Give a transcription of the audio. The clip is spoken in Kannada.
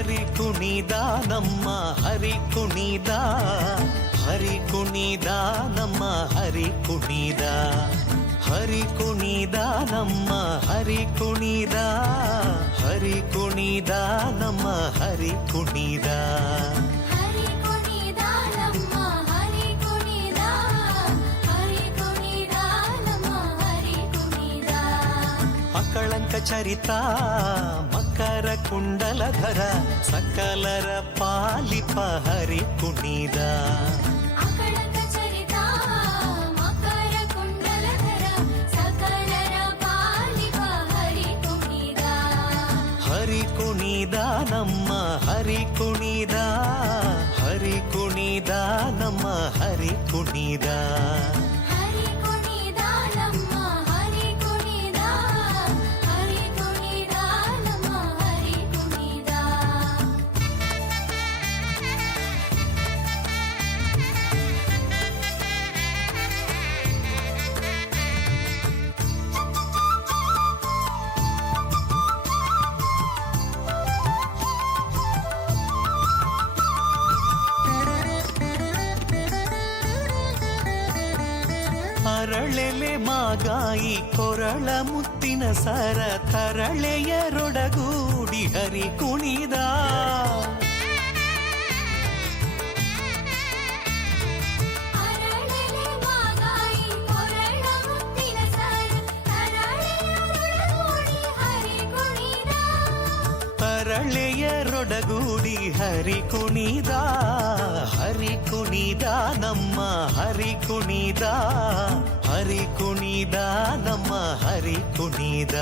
ಹರಿ ಕುಣಿದ ನಮ್ಮ ಹರಿ ಕುಣಿದ ಹರಿ ಕುಣಿದ ನಮ್ಮ ಹರಿ ಕುಣಿದ ಹರಿ ಕುಣಿದ ನಮ್ಮ ಹರಿ ಕುಣಿದ ಹರಿ ಕುಣಿದ ನಮ್ಮ ಹರಿ ಕುಣಿದ ಹರಿ ಕುಣಿದ ನಮ್ಮ ಹರಿ ಕುಣಿದ ಹರಿ ಕುಣಿದ ನಮ್ಮ ಹರಿ ಕುಣಿದ ಅಕಳಂಕ ಚರಿತ ಮಕರ ಕುಂಡಲಧರ ಸಕಲರ ಪಾಲಿಪ ಹರಿ ಕುಣಿದ ಅಕಳಂಕ ಚರಿತ ಮಕರ ಕುಂಡಲಧರ ಸಕಲರ ಪಾಲಿಪ ಹರಿ ಕುಣಿದ ಹರಿ ಕುಣಿದ ನಮ್ಮ ಹರಿ ಕುಣಿದ ಹರಿ ಕುಣಿದ ನಮ್ಮ ಹರಿ ಕುಣಿದ ಹರಿ ಕುಣಿದ ನಮ್ಮ ಹರಿ ಕುಣಿದ ಹರಿ ಕುಣಿದ ನಮ್ಮ ಹರಿ ಕುಣಿದ ಅರಳೆಲೆ ಮಾಗಾಯಿ ಕೊರಳ ಮುತ್ತಿನ ಸರ ತರಳೆಯರೊಡಗೂಡಿ ಹರಿ ಕುಣಿದ ಅರಳೆಲೆ ಮಾಗಾಯಿ ಕೊರಳ ಮುತ್ತಿನ ಸರ ತರಳೆಯರೊಡಗೂಡಿ ಹರಿ ಕುಣಿದ ತರಳೆಯರೊಡಗೂಡಿ ಹರಿ ಕುಣಿದ ಹರಿ ಕುಣಿದ ನಮ್ಮ ಹರಿ ಕುಣಿದ ಹರಿ ಕುಣಿದ ನಮ್ಮ ಹರಿ ಕುಣಿದ